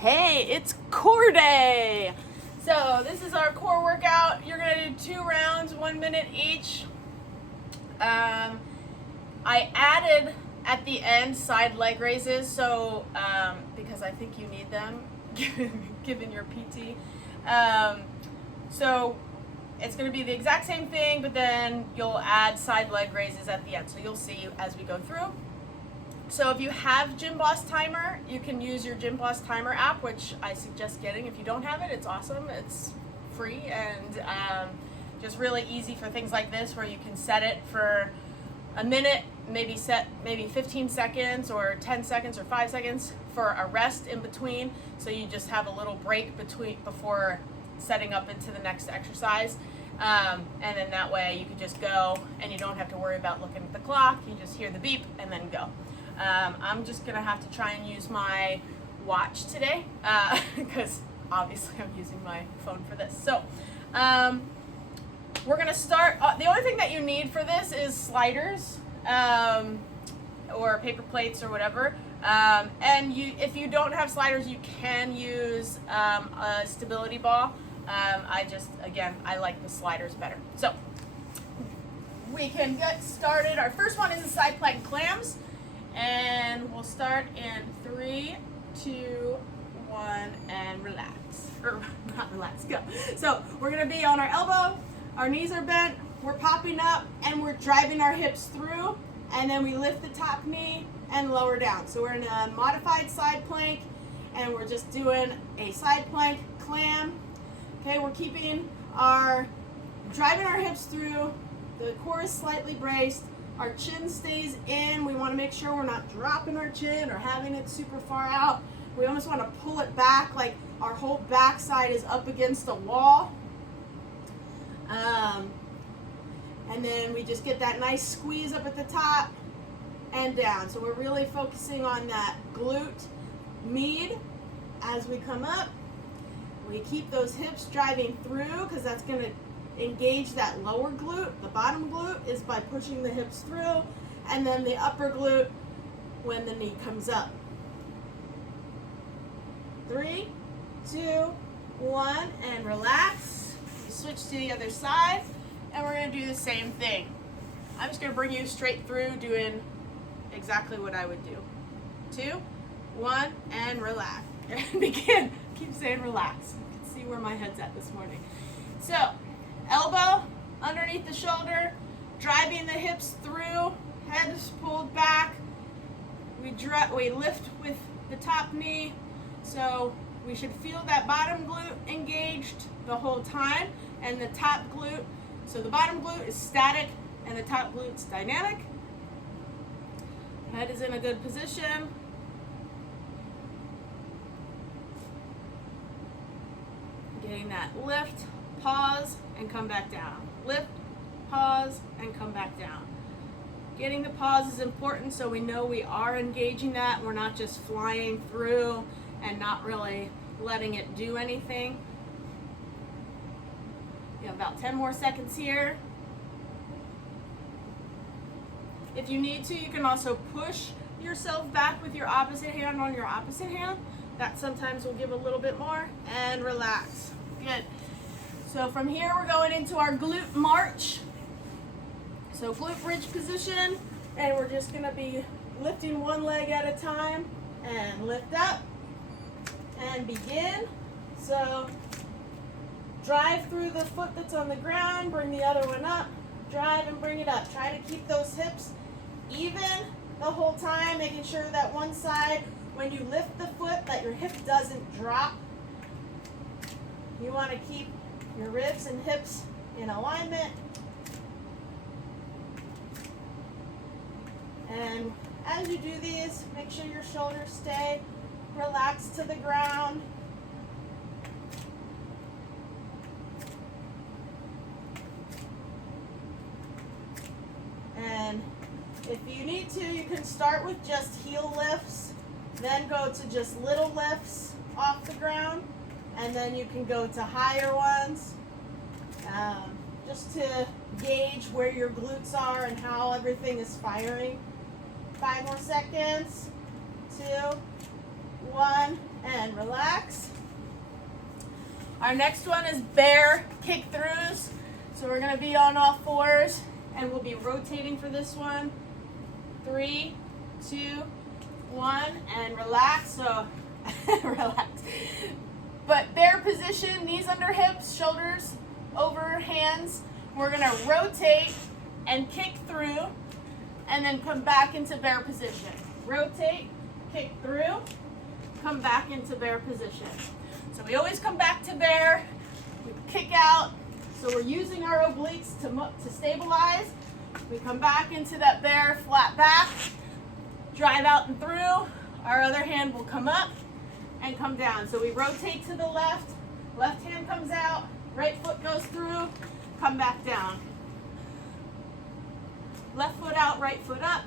Hey, it's core day. So this is our core workout. You're gonna do 2 rounds, 1 minute each. I added at the end side leg raises, so because I think you need them, given your PT. So it's gonna be the exact same thing, but then you'll add side leg raises at the end. So you'll see as we go through. So if you have Gym Boss Timer, you can use your Gym Boss Timer app, which I suggest getting. If you don't have it, it's awesome. It's free and just really easy for things like this where you can set it for a minute, maybe 15 seconds or 10 seconds or 5 seconds for a rest in between. So you just have a little break before setting up into the next exercise. And then that way you can just go and you don't have to worry about looking at the clock. You just hear the beep and then go. I'm just gonna have to try and use my watch today because obviously I'm using my phone for this. So we're gonna start. The only thing that you need for this is sliders or paper plates or whatever. And if you don't have sliders, you can use a stability ball. I like the sliders better. So we can get started. Our first one is the side plank clams. And we'll start in 3, 2, 1, and relax. Or not relax, go. So we're gonna be on our elbow, our knees are bent, we're popping up, and we're driving our hips through, and then we lift the top knee and lower down. So we're in a modified side plank, and we're just doing a side plank clam. Okay, we're driving our hips through, the core is slightly braced, our chin stays in. We want to make sure we're not dropping our chin or having it super far out. We almost want to pull it back like our whole backside is up against a wall. And then we just get that nice squeeze up at the top and down. So we're really focusing on that glute med as we come up. We keep those hips driving through because that's going to engage that lower glute. The bottom glute is by pushing the hips through, and then the upper glute when the knee comes up. 3, 2, 1, and relax. You switch to the other side, and we're going to do the same thing. I'm just going to bring you straight through doing exactly what I would do. 2, 1, and relax. And begin. Keep saying relax. You can see where my head's at this morning. So, elbow underneath the shoulder, driving the hips through, head is pulled back. We lift with the top knee, so we should feel that bottom glute engaged the whole time, and the top glute. So the bottom glute is static, and the top glute's dynamic. Head is in a good position. Getting that lift, pause, and come back down. Lift, pause, and come back down. Getting the pause is important so we know we are engaging that. We're not just flying through and not really letting it do anything. You have about 10 more seconds here. If you need to, you can also push yourself back with your opposite hand on your opposite hand. That sometimes will give a little bit more. And relax. Good. So from here, we're going into our glute march. So glute bridge position, and we're just gonna be lifting one leg at a time, and lift up, and begin. So drive through the foot that's on the ground, bring the other one up, drive and bring it up. Try to keep those hips even the whole time, making sure that one side, when you lift the foot, that your hip doesn't drop. You wanna keep your ribs and hips in alignment. And as you do these, make sure your shoulders stay relaxed to the ground. And if you need to, you can start with just heel lifts, then go to just little lifts off the ground, and then you can go to higher ones, just to gauge where your glutes are and how everything is firing. 5 more seconds. 2, 1, and relax. Our next one is bear kick throughs. So we're going to be on all fours and we'll be rotating for this one. 3, 2, 1, and relax. So relax. But bear position, knees under hips, shoulders over hands. We're going to rotate and kick through and then come back into bear position. Rotate, kick through, come back into bear position. So we always come back to bear, we kick out, so we're using our obliques to stabilize. We come back into that bear, flat back, drive out and through. Our other hand will come up and come down. So we rotate to the left, left hand comes out, right foot goes through, come back down. Left foot out, right foot up,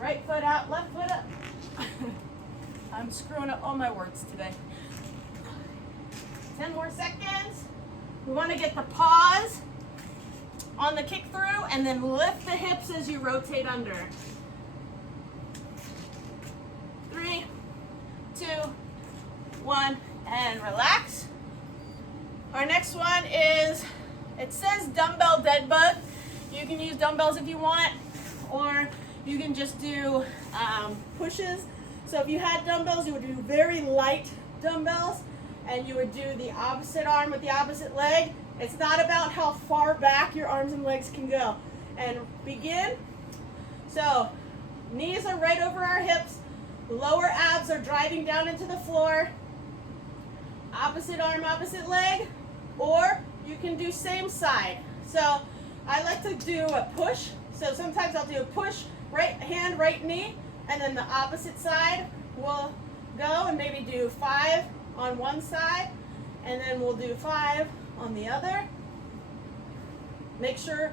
right foot out, left foot up. I'm screwing up all my words today. 10 more seconds. We want to get the pause on the kick through and then lift the hips as you rotate under. 3, 2, 1, and relax. Our next one is, it says dumbbell dead bug. You can use dumbbells if you want, or you can just do pushes. So if you had dumbbells, you would do very light dumbbells, and you would do the opposite arm with the opposite leg. It's not about how far back your arms and legs can go. And begin. So knees are right over our hips, lower abs are driving down into the floor. Opposite arm, opposite leg, or you can do same side. So I like to do a push. So sometimes I'll do a push, right hand, right knee, and then the opposite side will go and maybe do 5 on one side, and then we'll do 5 on the other. Make sure,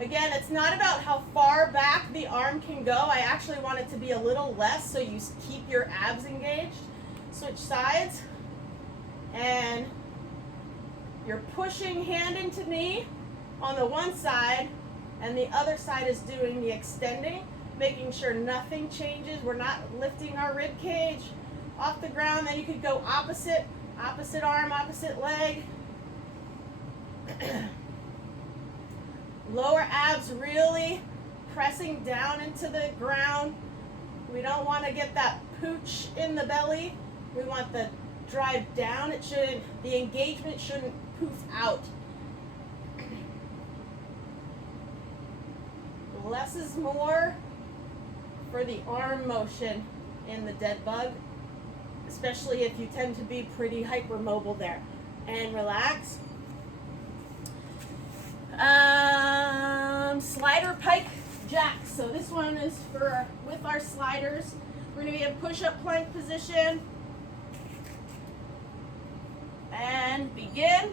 again, it's not about how far back the arm can go. I actually want it to be a little less so you keep your abs engaged. Switch sides, and you're pushing hand into knee on the one side, and the other side is doing the extending, making sure nothing changes. We're not lifting our rib cage off the ground. Then you could go opposite arm, opposite leg. Lower abs really pressing down into the ground. We don't want to get that pooch in the belly. We want the drive down. The engagement shouldn't poof out. Less is more for the arm motion in the dead bug, especially if you tend to be pretty hypermobile there. And relax. Slider Pike Jax. So this one is with our sliders. We're going to be in push-up plank position. And begin.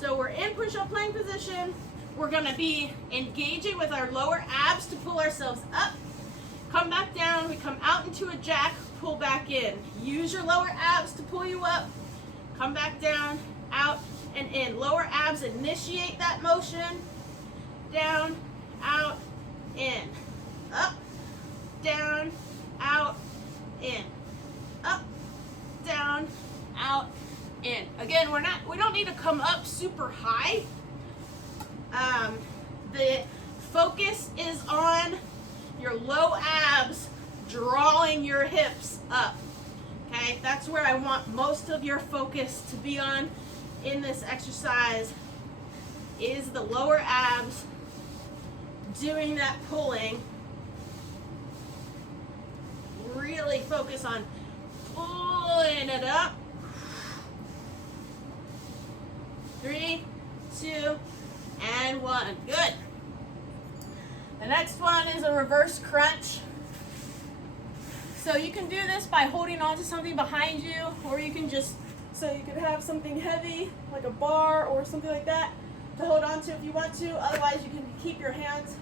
So we're in push-up plank position. We're going to be engaging with our lower abs to pull ourselves up. Come back down. We come out into a jack, pull back in. Use your lower abs to pull you up. Come back down, out, and in. Lower abs initiate that motion. Down, out, in. Up, down, out, in. Up, down, out, in. Again, we don't need to come up super high. The focus is on your low abs drawing your hips up. Okay, that's where I want most of your focus to be on in this exercise, is the lower abs doing that pulling. Really focus on pulling it up. 3, 2, and 1. Good. The next one is a reverse crunch. So you can do this by holding on to something behind you, or you can just, so you could have something heavy, like a bar or something like that, to hold on to if you want to. Otherwise, you can keep your hands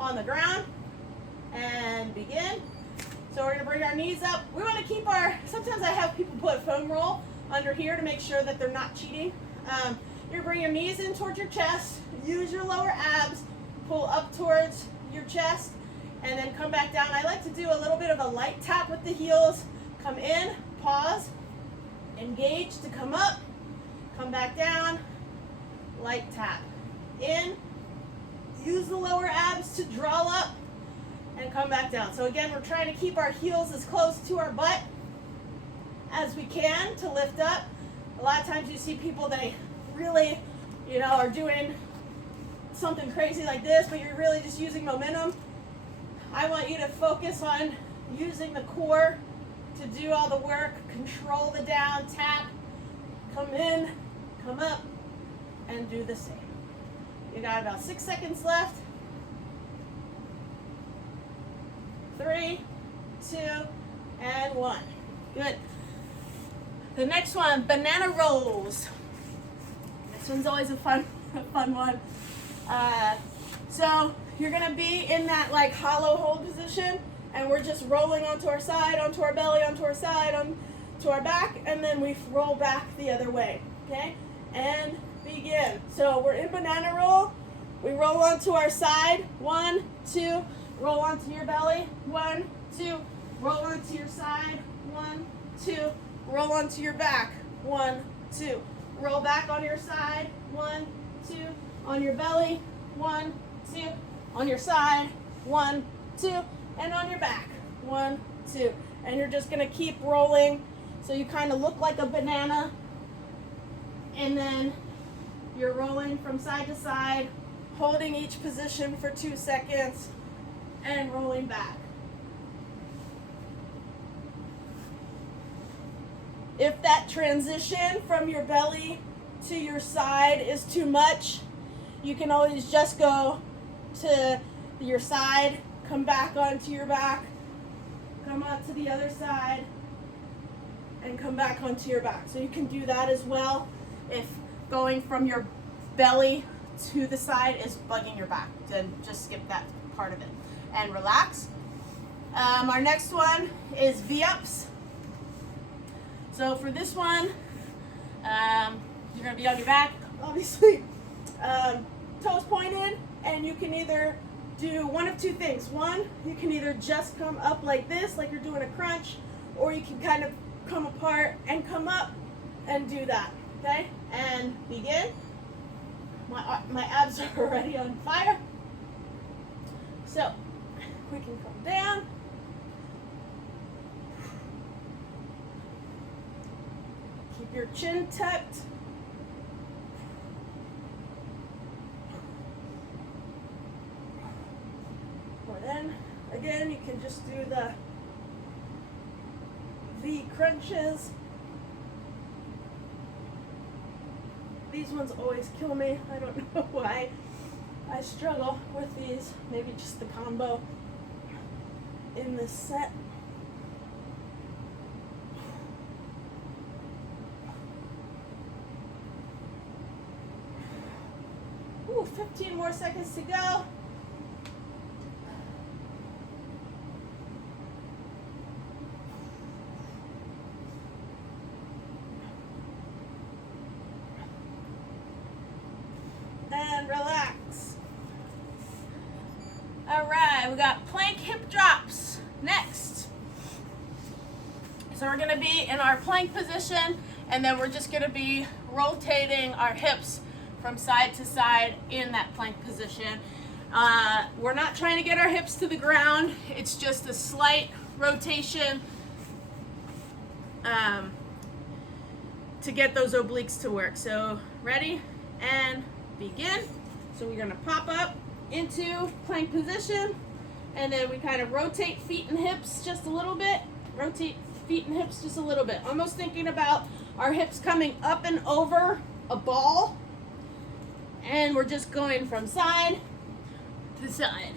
on the ground and begin. So we're going to bring our knees up. We want to keep sometimes I have people put a foam roll under here to make sure that they're not cheating. You're going to bring your knees in towards your chest, use your lower abs, pull up towards your chest, and then come back down. I like to do a little bit of a light tap with the heels. Come in, pause, engage to come up, come back down, light tap. In, use the lower abs to draw up, and come back down. So again, we're trying to keep our heels as close to our butt as we can to lift up. A lot of times you see people, they really, are doing something crazy like this, but you're really just using momentum. I want you to focus on using the core to do all the work. Control the down, tap, come in, come up, and do the same. You got about 6 seconds left. 3, 2, and 1. Good. The next one, banana rolls. This one's always a fun one. So you're gonna be in that like hollow hold position, and we're just rolling onto our side, onto our belly, onto our side, onto our back, and then we roll back the other way. Okay? And begin. So we're in banana roll. We roll onto our side. 1, 2. Roll onto your belly. 1, 2. Roll onto your side. 1, 2. Roll onto your back. 1, 2. Roll back on your side. 1, 2. On your belly. 1, 2. On your side. 1, 2. And on your back. 1, 2. And you're just going to keep rolling so you kind of look like a banana. And then you're rolling from side to side, holding each position for 2 seconds, and rolling back. If that transition from your belly to your side is too much, you can always just go to your side, come back onto your back, come up to the other side, and come back onto your back. So you can do that as well if going from your belly to the side is bugging your back. Then just skip that part of it and relax. Our next one is V-ups. So for this one, you're going to be on your back, obviously, toes pointed, and you can either do one of 2 things. One, you can either just come up like this, like you're doing a crunch, or you can kind of come apart and come up and do that, okay? And begin. My abs are already on fire. So we can come down. Keep your chin tucked. Or then, again, you can just do the V crunches. These ones always kill me. I don't know why I struggle with these. Maybe just the combo in this set. Ooh, 15 more seconds to go. And relax. All right, we got plank hip drops next. So we're gonna be in our plank position, and then we're just gonna be rotating our hips from side to side in that plank position. We're not trying to get our hips to the ground. It's just a slight rotation to get those obliques to work. So ready and begin. So we're gonna pop up into plank position, and then we kind of rotate feet and hips just a little bit. Rotate feet and hips just a little bit. Almost thinking about our hips coming up and over a ball. And we're just going from side to side.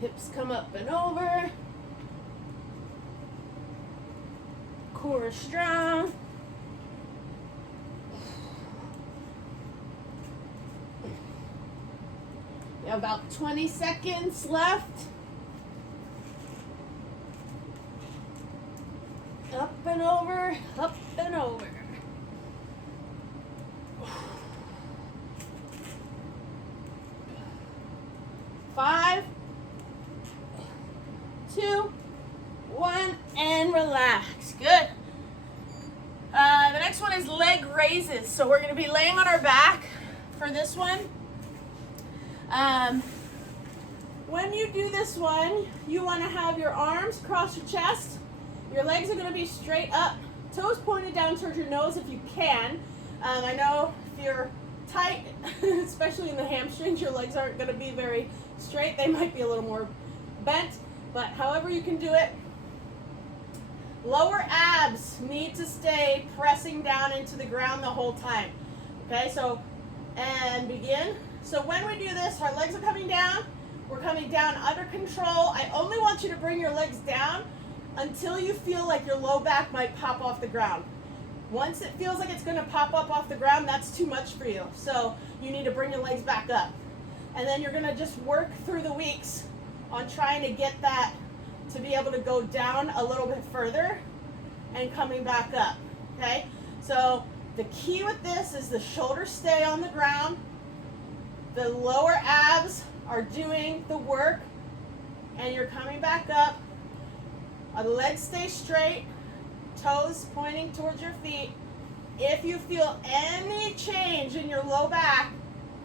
Hips come up and over. Core is strong. We have about 20 seconds left. Up and over, up and over. 5, 2, 1, and relax. Good. The next one is leg raises. So we're going to be laying on our back for this one. When you do this one, you want to have your arms across your chest. Your legs are going to be straight up, toes pointed down towards your nose if you can. I know if you're tight, especially in the hamstrings, your legs aren't going to be very straight. They might be a little more bent, but however you can do it. Lower abs need to stay pressing down into the ground the whole time. Okay, so, and begin. So when we do this, our legs are coming down. We're coming down under control. I only want you to bring your legs down until you feel like your low back might pop off the ground. Once it feels like it's going to pop up off the ground, that's too much for you. So you need to bring your legs back up. And then you're going to just work through the weeks on trying to get that to be able to go down a little bit further and coming back up. Okay? So the key with this is the shoulders stay on the ground. The lower abs are doing the work, and you're coming back up. The legs stay straight, toes pointing towards your feet. If you feel any change in your low back,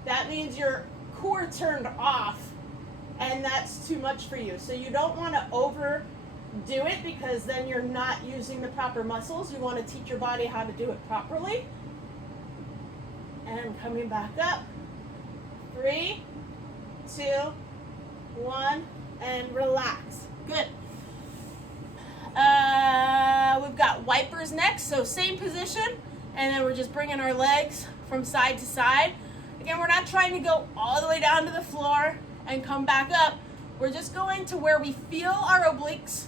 that means your core turned off, and that's too much for you. So you don't want to overdo it, because then you're not using the proper muscles. You want to teach your body how to do it properly. And coming back up. 3, 2, 1, and relax. Good. We've got wipers next, so same position, and then we're just bringing our legs from side to side. Again, we're not trying to go all the way down to the floor and come back up. We're just going to where we feel our obliques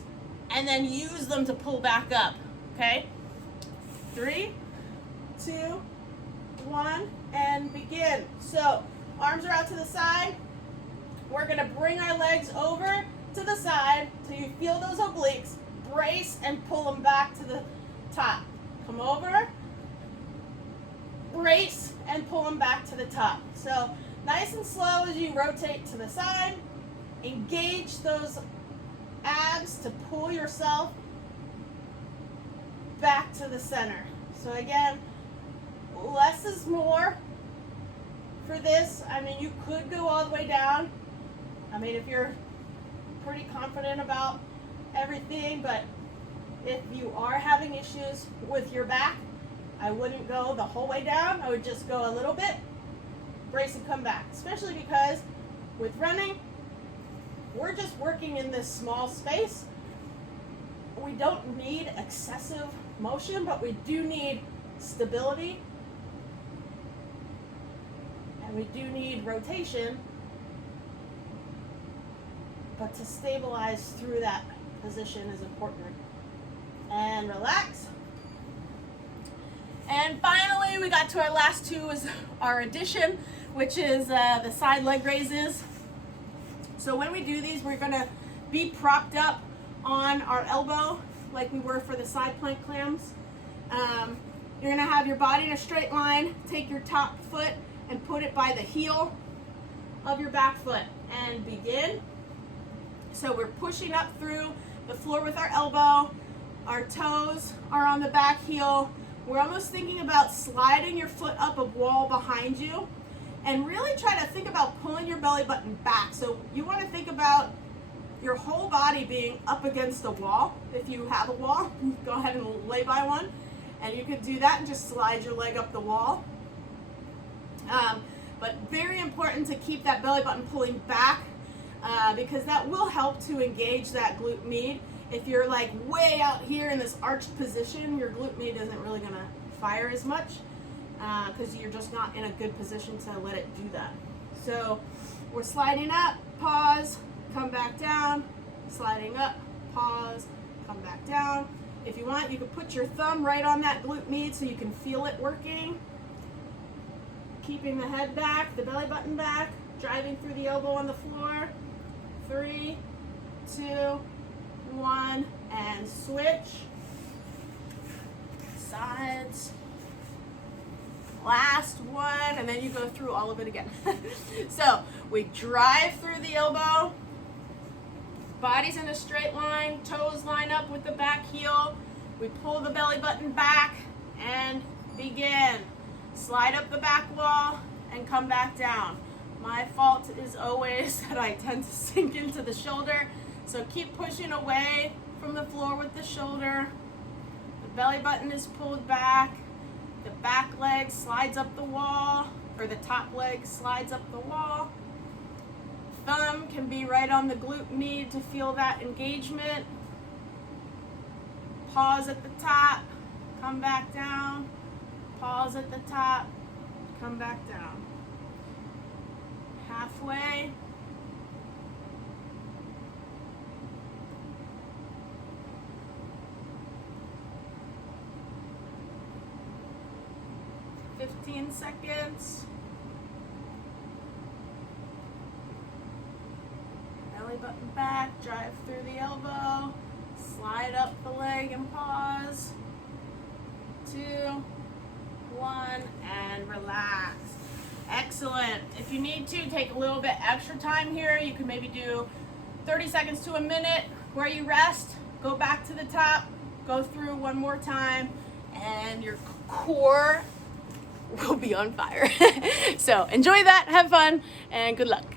and then use them to pull back up. Okay? 3, 2, 1, and begin. So arms are out to the side. We're going to bring our legs over to the side till you feel those obliques. Brace and pull them back to the top. Come over. Brace and pull them back to the top. So nice and slow as you rotate to the side. Engage those abs to pull yourself back to the center. So again, less is more for this. I mean, you could go all the way down. I mean, if you're pretty confident about everything, but if you are having issues with your back, I wouldn't go the whole way down. I would just go a little bit, brace and come back, especially because with running, we're just working in this small space. We don't need excessive motion, but we do need stability, and we do need rotation, but to stabilize through that position is important. And relax. And finally, we got to our last two, is our addition, which is the side leg raises. So when we do these, we're going to be propped up on our elbow like we were for the side plank clams. You're going to have your body in a straight line. Take your top foot and put it by the heel of your back foot and begin. So we're pushing up through the floor with our elbow. Our toes are on the back heel. We're almost thinking about sliding your foot up a wall behind you, and really try to think about pulling your belly button back. So you want to think about your whole body being up against a wall. If you have a wall, go ahead and lay by one, and you could do that and just slide your leg up the wall. But very important to keep that belly button pulling back, because that will help to engage that glute med. If you're like way out here in this arched position, your glute med isn't really going to fire as much, because you're just not in a good position to let it do that. So we're sliding up, pause, come back down, sliding up, pause, come back down. If you want, you can put your thumb right on that glute med so you can feel it working. Keeping the head back, the belly button back, driving through the elbow on the floor. 3, 2, 1, and switch. Sides. Last one, and then you go through all of it again. So We drive through the elbow. Body's in a straight line, toes line up with the back heel. We pull the belly button back and begin. Slide up the back wall and come back down. My fault is always that I tend to sink into the shoulder, so keep pushing away from the floor with the shoulder. The belly button is pulled back. The back leg slides up the wall, or the top leg slides up the wall. Thumb can be right on the glute med to feel that engagement. Pause at the top, come back down. Pause at the top, come back down. Halfway. "15 seconds. Belly button back, drive through the elbow, slide up the leg and pause. 2, 1, and relax. Excellent. If you need to, take a little bit extra time here. You can maybe do 30 seconds to a minute where you rest, go back to the top, go through one more time, and your core will be on fire. So enjoy that, have fun, and good luck.